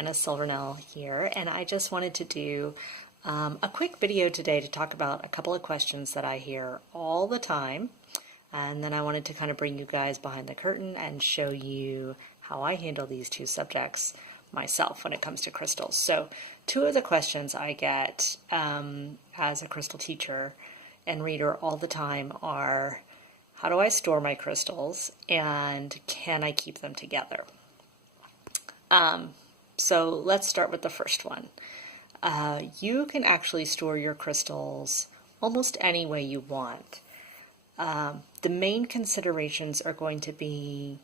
Anna Silvernell here, and I just wanted to do a quick video today to talk about a couple of questions that I hear all the time, and then I wanted to kind of bring you guys behind the curtain and show you how I handle these two subjects myself when it comes to crystals. So two of the questions I get as a crystal teacher and reader all the time are, how do I store my crystals, and can I keep them together? So let's start with the first one. You can actually store your crystals almost any way you want. The main considerations are going to be,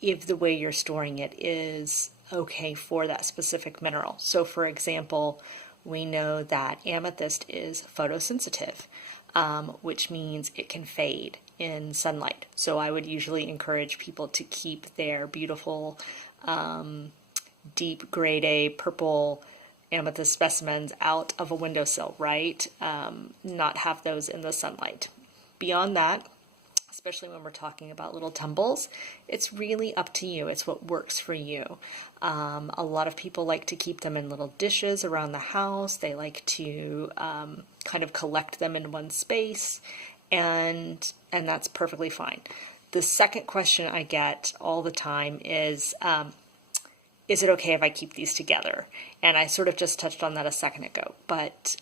if the way you're storing it is okay for that specific mineral. So for example, we know that amethyst is photosensitive, which means it can fade in sunlight. So I would usually encourage people to keep their beautiful deep grade A purple amethyst specimens out of a windowsill, right? Not have those in the sunlight. Beyond that, especially when we're talking about little tumbles, it's really up to you. It's what works for you. A lot of people like to keep them in little dishes around the house. They like to kind of collect them in one space, and that's perfectly fine. The second question I get all the time is it okay if I keep these together? And I sort of just touched on that a second ago. But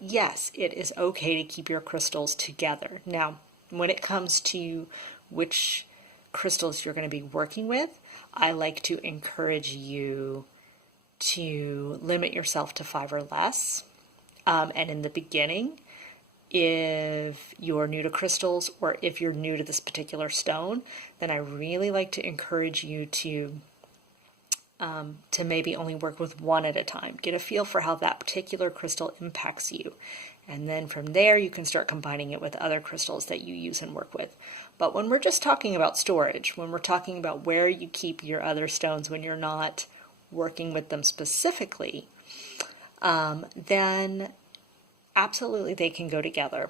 yes, it is okay to keep your crystals together. Now, when it comes to which crystals you're going to be working with, I like to encourage you to limit yourself to 5 or less. And in the beginning, if you're new to crystals or if you're new to this particular stone, then I really like to encourage you to maybe only work with one at a time. Get a feel for how that particular crystal impacts you. And then from there, you can start combining it with other crystals that you use and work with. But when we're just talking about storage, when we're talking about where you keep your other stones when you're not working with them specifically, then absolutely they can go together.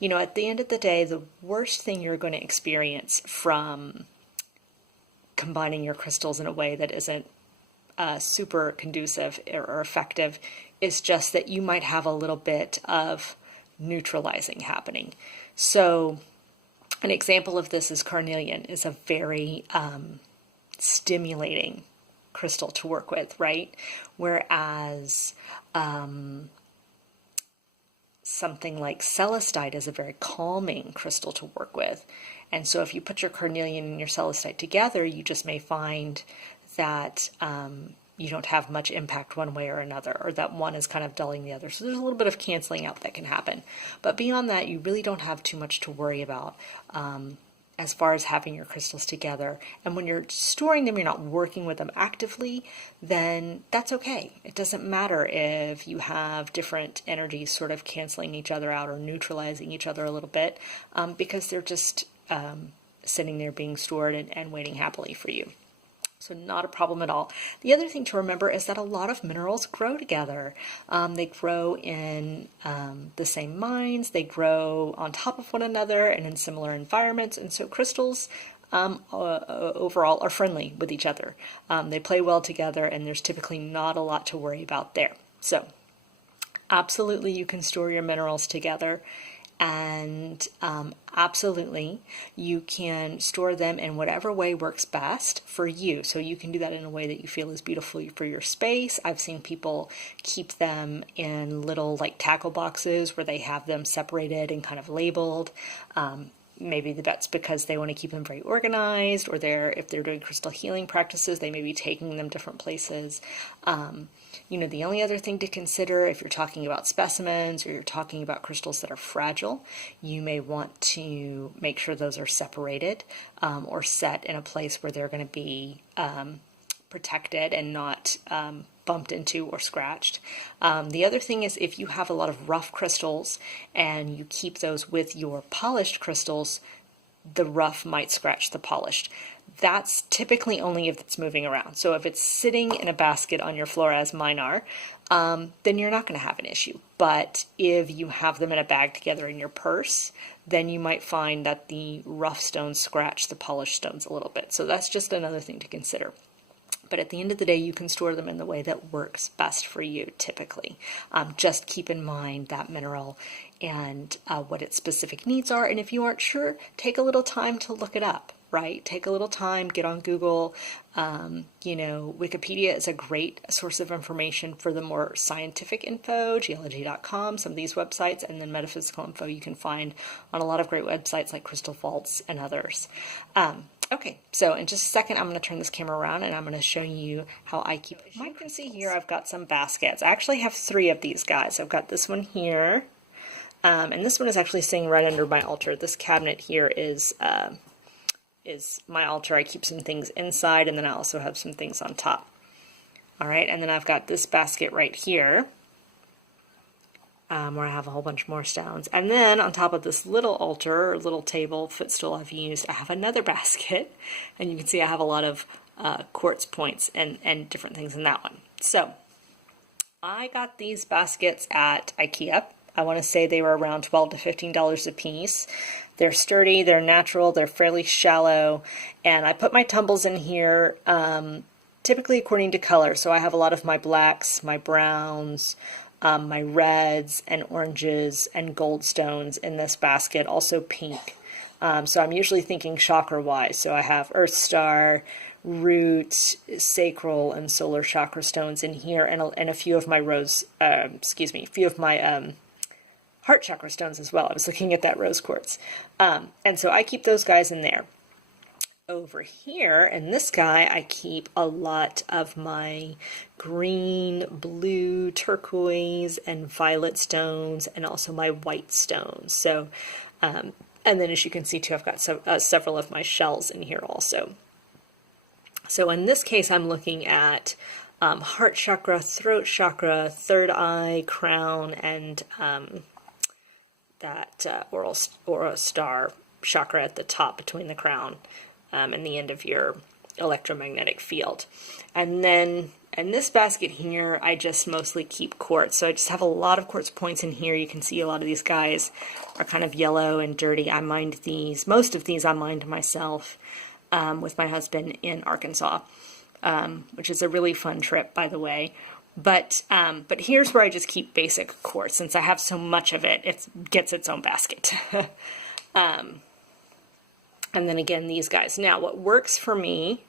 You know, at the end of the day, the worst thing you're going to experience from combining your crystals in a way that isn't super conducive or effective is just that you might have a little bit of neutralizing happening. So an example of this is carnelian is a very stimulating crystal to work with, right? Whereas something like celestite is a very calming crystal to work with. And so if you put your carnelian and your celestite together, you just may find that you don't have much impact one way or another, or that one is kind of dulling the other. So there's a little bit of canceling out that can happen. But beyond that, you really don't have too much to worry about as far as having your crystals together. And when you're storing them, you're not working with them actively, then that's okay. It doesn't matter if you have different energies sort of canceling each other out or neutralizing each other a little bit, because they're just sitting there being stored and waiting happily for you. So not a problem at all. The other thing to remember is that a lot of minerals grow together. They grow in the same mines, they grow on top of one another and in similar environments, and so crystals overall are friendly with each other. They play well together, and there's typically not a lot to worry about there. So absolutely you can store your minerals together, and absolutely you can store them in whatever way works best for you. So you can do that in a way that you feel is beautiful for your space. I've seen people keep them in little like tackle boxes where they have them separated and kind of labeled. Maybe that's because they want to keep them very organized, or if they're doing crystal healing practices, they may be taking them different places. The only other thing to consider if you're talking about specimens or you're talking about crystals that are fragile, you may want to make sure those are separated or set in a place where they're going to be protected and not bumped into or scratched. The other thing is if you have a lot of rough crystals and you keep those with your polished crystals, the rough might scratch the polished. that's typically only if it's moving around. So if it's sitting in a basket on your floor, as mine are, then you're not going to have an issue. But if you have them in a bag together in your purse, then you might find that the rough stones scratch the polished stones a little bit. So that's just another thing to consider. But at the end of the day, you can store them in the way that works best for you, typically. Just keep in mind that mineral and what its specific needs are. And if you aren't sure, take a little time to look it up, right? Take a little time, get on Google. Wikipedia is a great source of information for the more scientific info, geology.com, some of these websites, and then metaphysical info you can find on a lot of great websites like Crystal Vaults and others. Okay, so in just a second, I'm going to turn this camera around and I'm going to show you how I keep it. You can see here I've got some baskets. I actually have 3 of these guys. I've got this one here, and this one is actually sitting right under my altar. This cabinet here is my altar. I keep some things inside, and then I also have some things on top. All right, and then I've got this basket right here, where I have a whole bunch more stones. And then on top of this little altar, or little table, footstool I've used, I have another basket. And you can see I have a lot of quartz points and different things in that one. So I got these baskets at IKEA. I want to say they were around $12 to $15 a piece. They're sturdy, they're natural, they're fairly shallow. And I put my tumbles in here typically according to color. So I have a lot of my blacks, my browns, my reds and oranges and gold stones in this basket, also pink. So I'm usually thinking chakra-wise. So I have Earth Star, Root, Sacral, and Solar Chakra stones in here, and a few of my Heart Chakra stones as well. I was looking at that rose quartz. And so I keep those guys in there. Over here, in this guy, I keep a lot of my green, blue, turquoise, and violet stones, and also my white stones. So, and then as you can see too, I've got several of my shells in here also. So in this case, I'm looking at heart chakra, throat chakra, third eye, crown, and that aura star chakra at the top between the crown and the end of your electromagnetic field. And then in this basket here, I just mostly keep quartz. So I just have a lot of quartz points in here. You can see a lot of these guys are kind of yellow and dirty. I mined these. Most of these I mined myself with my husband in Arkansas, which is a really fun trip, by the way. But here's where I just keep basic quartz. Since I have so much of it, it gets its own basket. And then again, these guys. Now, what works for me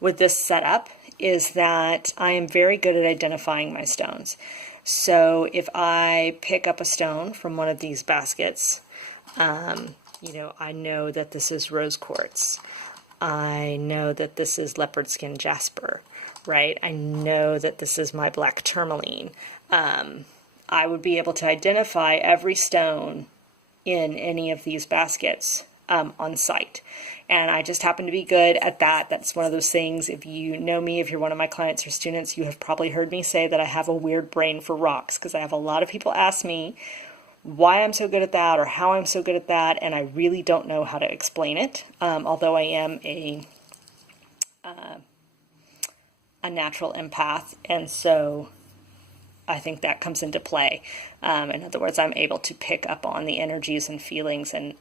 with this setup is that I am very good at identifying my stones. So if I pick up a stone from one of these baskets, I know that this is rose quartz. I know that this is leopard skin jasper, right? I know that this is my black tourmaline. I would be able to identify every stone in any of these baskets on site. And I just happen to be good at that. That's one of those things, if you know me, if you're one of my clients or students, you have probably heard me say that I have a weird brain for rocks, because I have a lot of people ask me why I'm so good at that or how I'm so good at that, and I really don't know how to explain it, although I am a natural empath, and so I think that comes into play. In other words, I'm able to pick up on the energies and feelings and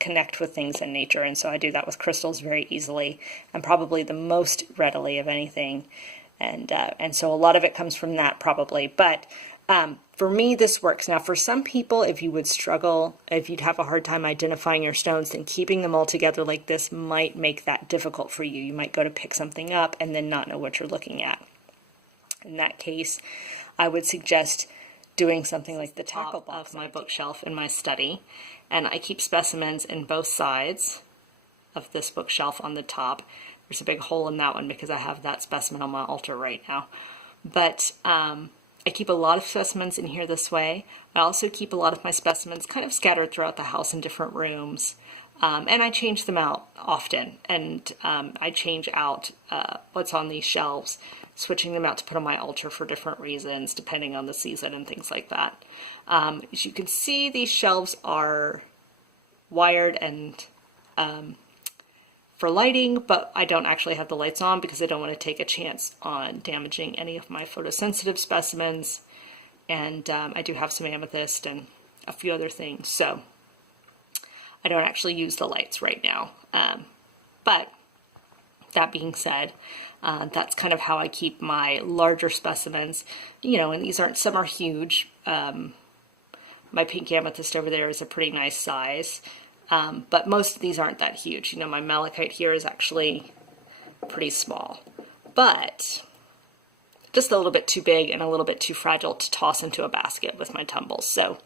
connect with things in nature, and so I do that with crystals very easily and probably the most readily of anything, and so a lot of it comes from that probably. But for me, this works. Now, for some people, if you would struggle, if you'd have a hard time identifying your stones, then keeping them all together like this might make that difficult for you. You might go to pick something up and then not know what you're looking at. In that case, I would suggest doing something like the tackle box of my bookshelf in my study, and I keep specimens in both sides of this bookshelf on the top. There's a big hole in that one because I have that specimen on my altar right now. But I keep a lot of specimens in here this way. I also keep a lot of my specimens kind of scattered throughout the house in different rooms. And I change them out often. And I change out what's on these shelves, switching them out to put on my altar for different reasons, depending on the season and things like that. As you can see, these shelves are wired and for lighting, but I don't actually have the lights on because I don't want to take a chance on damaging any of my photosensitive specimens. And I do have some amethyst and a few other things, so I don't actually use the lights right now. But that being said, that's kind of how I keep my larger specimens, you know, and these aren't, some are huge. My pink amethyst over there is a pretty nice size, but most of these aren't that huge. You know, my malachite here is actually pretty small, but just a little bit too big and a little bit too fragile to toss into a basket with my tumbles. So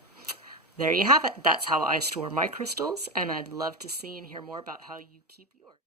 there you have it. That's how I store my crystals, and I'd love to see and hear more about how you keep yours.